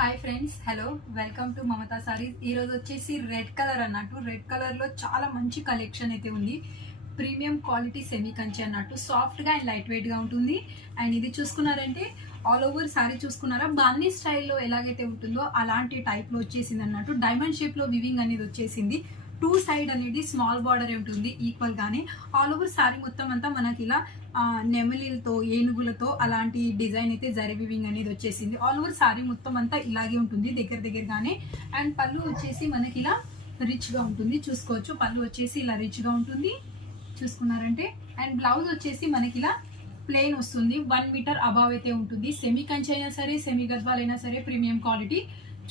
Hi friends, hello, welcome to Mamata saris. ఈరోజు వచ్చేసి red colour అన్నట్టు. రెడ్ కలర్లో చాలా మంచి కలెక్షన్ అయితే ఉంది. ప్రీమియం క్వాలిటీ సెమీ కంచి అన్నట్టు. సాఫ్ట్గా అండ్ లైట్ వెయిట్గా ఉంటుంది. అండ్ ఇది చూసుకున్నారంటే ఆల్ ఓవర్ శారీ చూసుకున్నారా, బాందీ స్టైల్లో ఎలాగైతే ఉంటుందో అలాంటి టైప్లో వచ్చేసింది అన్నట్టు. డైమండ్ షేప్లో వివింగ్ అనేది వచ్చేసింది. టూ సైడ్ అనేది స్మాల్ బార్డర్ ఉంటుంది ఈక్వల్ గానే. ఆల్ ఓవర్ శారీ మొత్తం అంతా మనకి ఇలా నెమలిలతో ఏనుగులతో అలాంటి డిజైన్ అయితే జరీ వివింగ్ అనేది వచ్చేసింది. ఆల్ ఓవర్ శారీ మొత్తం అంతా ఇలాగే ఉంటుంది దగ్గరగానే. అండ్ పళ్ళు వచ్చేసి మనకి ఇలా రిచ్ గా ఉంటుంది, చూసుకోవచ్చు. పళ్ళు వచ్చేసి ఇలా రిచ్ గా ఉంటుంది చూసుకున్నారంటే. అండ్ బ్లౌజ్ వచ్చేసి మనకి ఇలా ప్లెయిన్ వస్తుంది. 1 మీటర్ అబవ్ అయితే ఉంటుంది. సెమీ కంచి అయినా సరే, సెమీ గద్వాల్ అయినా సరే ప్రీమియం క్వాలిటీ.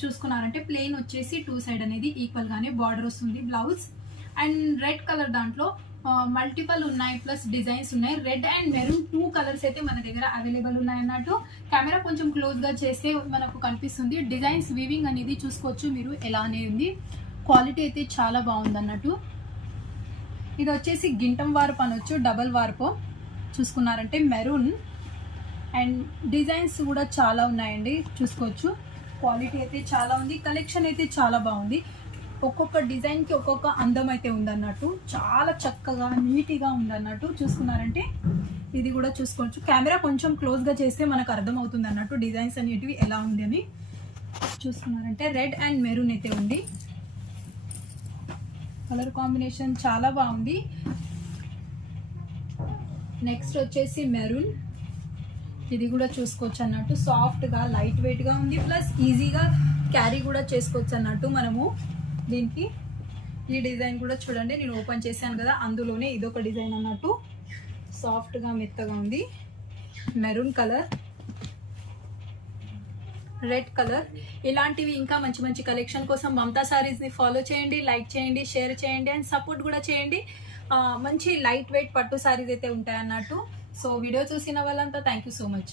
చూసుకున్నారంటే ప్లెయిన్ వచ్చేసి టూ సైడ్ అనేది ఈక్వల్ గానే బార్డర్ వస్తుంది బ్లౌజ్. అండ్ రెడ్ కలర్ దాంట్లో మల్టిపల్ ఉన్నాయి, ప్లస్ డిజైన్స్ ఉన్నాయి. రెడ్ అండ్ మెరూన్ 2 కలర్స్ అయితే మన దగ్గర అవైలబుల్ ఉన్నాయి అన్నట్టు. కెమెరా కొంచెం క్లోజ్ గా చేస్తే మనకు కనిపిస్తుంది. డిజైన్స్ వీవింగ్ అనేది చూసుకోవచ్చు మీరు, ఎలానే ఉంది. క్వాలిటీ అయితే చాలా బాగుంది అన్నట్టు. ఇది వచ్చేసి గింటం వార్పు అనొచ్చు, డబల్ వార్పు. చూసుకున్నారంటే మెరూన్ అండ్ డిజైన్స్ కూడా చాలా ఉన్నాయండి, చూసుకోవచ్చు. క్వాలిటీ అయితే చాలా ఉంది, కలెక్షన్ అయితే చాలా బాగుంది. ఒక్కొక్క డిజైన్ కి ఒక్కొక్క అందం అయితే ఉందన్నట్టు. చాలా చక్కగా నీట్గా ఉందన్నట్టు. చూసుకున్నారంటే ఇది కూడా చూసుకోవచ్చు. కెమెరా కొంచెం క్లోజ్ గా చేస్తే మనకు అర్థం అవుతుంది అన్నట్టు డిజైన్స్ అనేటివి ఎలా ఉంది అని. చూసుకున్నారంటే రెడ్ అండ్ మెరూన్ అయితే ఉంది. కలర్ కాంబినేషన్ చాలా బాగుంది. నెక్స్ట్ వచ్చేసి మెరూన్. ఇది కూడా చూసుకోవచ్చు అన్నట్టు. సాఫ్ట్ గా లైట్ వెయిట్ గా ఉంది, ప్లస్ ఈజీగా క్యారీ కూడా చేసుకోవచ్చు అన్నట్టు మనము. దీనికి ఈ డిజైన్ కూడా చూడండి, నేను ఓపెన్ చేశాను కదా, అందులోనే ఇదొక డిజైన్ అన్నట్టు. సాఫ్ట్ గా మెత్తగా ఉంది. Maroon colour, red colour. ఇలాంటివి ఇంకా మంచి మంచి కలెక్షన్ కోసం మమతా సారీస్ ని ఫాలో చేయండి, లైక్ చేయండి, షేర్ చేయండి అండ్ సపోర్ట్ కూడా చేయండి. మంచి లైట్ వెయిట్ పట్టు సారీస్ అయితే ఉంటాయి అన్నట్టు. సో వీడియో చూసిన వాళ్ళంతా థ్యాంక్ యూ సో మచ్.